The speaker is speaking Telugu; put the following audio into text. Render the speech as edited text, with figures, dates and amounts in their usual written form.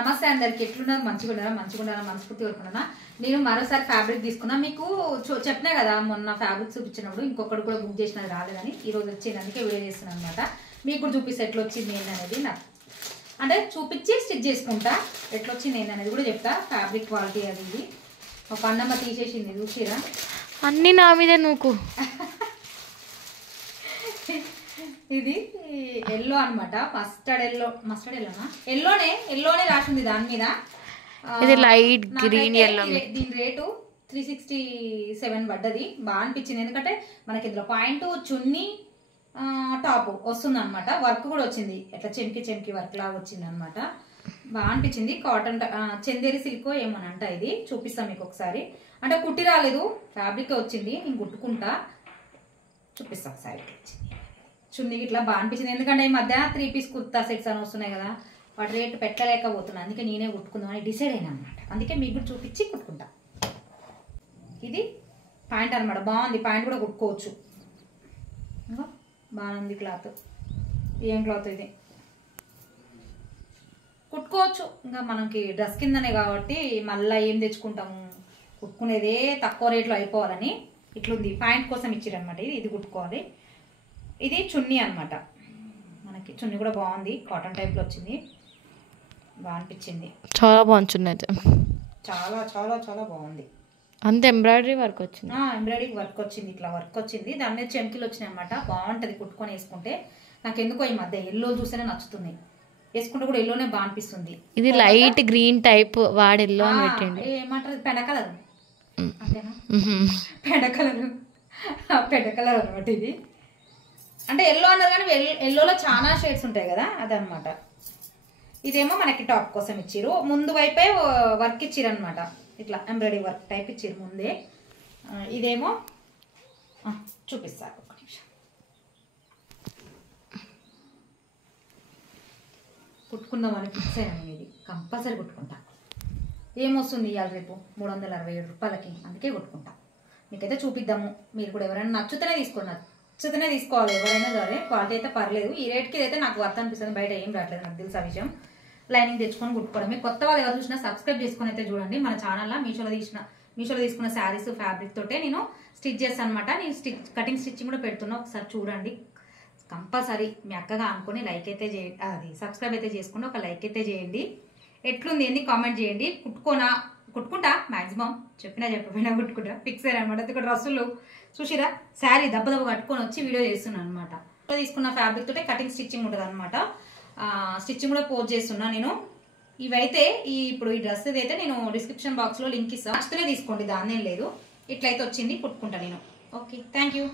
నమస్తే అందరికి, ఎట్లున్నారు? మంచిగా ఉన్నారా? మనస్ఫూర్తి కోరుకున్నానా. నేను మరోసారి ఫ్యాబ్రిక్ తీసుకున్నా. మీకు చెప్పినా కదా మొన్న ఫ్యాబ్రిక్ చూపించినప్పుడు ఇంకొకటి కూడా బుక్ చేసినది రాలేదని, ఈ రోజు వచ్చింది, అందుకే వీడియో చేస్తున్నాను అనమాట. మీకు కూడా చూపిస్తే ఎట్లా వచ్చింది ఏంటనేది, నాకు అంటే చూపించి స్టిచ్ చేసుకుంటా, ఎట్లా వచ్చింది ఏంటనేది కూడా చెప్తా. ఫ్యాబ్రిక్ క్వాలిటీ అది ఇది ఒక అన్నమ్మ తీసేసింది, చూసిరా అన్ని నా మీద నువ్వు. ఇది ఎల్లో అనమాట, మస్టర్డ్ ఎల్లోనా, ఎల్లోనే రాసింది దాని మీద. ఇది లైట్ గ్రీన్ ఎల్లో. దీని రేటు 367 పడ్డది. బాగా అనిపించింది, ఎందుకంటే మనకి ఇందులో పాయింట్, చున్నీ, టాప్ వస్తుంది అనమాట. వర్క్ కూడా వచ్చింది, ఎట్లా చెంకి వర్క్ లాగా వచ్చింది అనమాట. బాగా అనిపించింది. కాటన్ చందేరి సిల్క్ ఏమోనంట, ఇది చూపిస్తాం మీకు ఒకసారి. అంటే కుట్టి రాలేదు, ఫ్యాబ్రిక్ వచ్చింది. నేను కుట్టుకుంటా, చూపిస్తా ఒకసారి. చున్నీ ఇట్లా బాగా అనిపించింది, ఎందుకంటే ఈ మధ్య 3 పీస్ కుర్తా సెట్స్ అని వస్తున్నాయి కదా, వాటి రేటు పెట్టలేకపోతున్నాను. అందుకే నేనే కుట్టుకుందామని డిసైడ్ అయినా అనమాట. అందుకే మీకు కూడా చూపించి కుట్టుకుంటా. ఇది ప్యాంట్ అనమాట, బాగుంది. ప్యాంట్ కూడా కుట్టుకోవచ్చు, బాగుంది. క్లాత్ ఏం క్లాత్ ఇది, కుట్టుకోవచ్చు. ఇంకా మనకి డ్రెస్ కిందనే కాబట్టి మళ్ళీ ఏం తెచ్చుకుంటాము, కుట్టుకునేదే తక్కువ రేట్లో అయిపోవాలని ఇట్లుంది. ప్యాంట్ కోసం ఇచ్చిరనమాట. ఇది కుట్టుకోవాలి. ఇది చున్నీ అనమాట, మనకి చున్నీ కూడా బాగుంది, కాటన్ టైప్లో వచ్చింది, బాగా అనిపించింది. చాలా బాగుంది, చాలా చాలా చాలా బాగుంది. అంత ఎంబ్రాయిడరీ వర్క్ వచ్చింది. ఎంబ్రాయిడరీ వర్క్ వచ్చింది, ఇట్లా వర్క్ వచ్చింది. దాని మీద చెంకిలు వచ్చినాయి అనమాట. బాగుంటుంది కుట్టుకొని వేసుకుంటే. నాకు ఎందుకో ఈ మధ్య ఎల్లో చూస్తేనే నచ్చుతుంది, వేసుకుంటే కూడా ఎల్లోనే బాగా అనిపిస్తుంది. ఇది లైట్ గ్రీన్ టైప్, వాడు ఎల్లో అని పెట్టండి. ఏమంటారు, పెండ కలర్ అంతేనా? పెండ కలర్ అనమాట ఇది. అంటే ఎల్లో అన్నారు కానీ ఎల్లోలో చాలా షేడ్స్ ఉంటాయి కదా, అదనమాట. ఇదేమో మనకి టాప్ కోసం ఇచ్చిరు. ముందు వైపే వర్క్ ఇచ్చిరు అనమాట, ఇట్లా ఎంబ్రాయిడరీ వర్క్ టైప్ ఇచ్చిరు ముందే. ఇదేమో చూపిస్తారు, ఒక నిమిషం. కుట్టుకుందామని ఫిక్స్ అయ్యాను. ఇది కంపల్సరీ కుట్టుకుంటా. ఏమొస్తుంది ఇవాళ రేపు 367 రూపాయలకి, అందుకే కుట్టుకుంటా. మీకైతే చూపిద్దాము. మీరు కూడా ఎవరైనా నచ్చుతూనే తీసుకోవాలి, ఎవరైనా సరే. క్వాలిటీ అయితే పర్లేదు. ఈ రేట్కి అయితే నాకు వర్త్ అనిపిస్తుంది, బయట ఏం రావట్లేదు, నాకు తెలుసు ఆ విషయం. లైనింగ్ తెచ్చుకొని కుట్టుకోవడం. మీరు కొత్త వాళ్ళు ఎవరు చూసినా సబ్స్క్రైబ్ చేసుకొని అయితే చూడండి. మన ఛానల్లో మీషోలో తీసుకున్న శారీస్ ఫ్యాబ్రిక్ తోటే నేను స్టిచ్ చేస్తాను అనమాట. నేను కటింగ్ స్టిచ్చింగ్ కూడా పెడుతున్నా, ఒకసారి చూడండి. కంపల్సరీ మీ అక్కగా అనుకుని లైక్ అయితే చేయండి, అది సబ్స్క్రైబ్ అయితే చేసుకోండి, ఒక లైక్ అయితే చేయండి. ఎట్లుంది ఏంది కామెంట్ చేయండి. కుట్టుకుంటా మ్యాక్సిమం, చెప్పకపోయినా కుట్టుకుంటా. ఫిక్స్ అయ్యాను అనమాట. ఇక్కడ డ్రెస్సులు చూసిరా, శారీ దెబ్బ కట్టుకొని వచ్చి వీడియో చేస్తున్నాను అనమాట. తీసుకున్న ఫ్యాబ్రిక్ తోటే కటింగ్ స్టిచ్చింగ్ ఉంటుంది అనమాట. స్టిచ్చింగ్ కూడా పోస్ట్ చేస్తున్నా నేను. ఇవైతే ఇప్పుడు ఈ డ్రెస్ అయితే నేను డిస్క్రిప్షన్ బాక్స్లో లింక్ ఇస్తాను, నచ్చితేనే తీసుకోండి, దాన్నేం లేదు. ఇట్లయితే వచ్చింది, కుట్టుకుంటా నేను. Okay, thank you.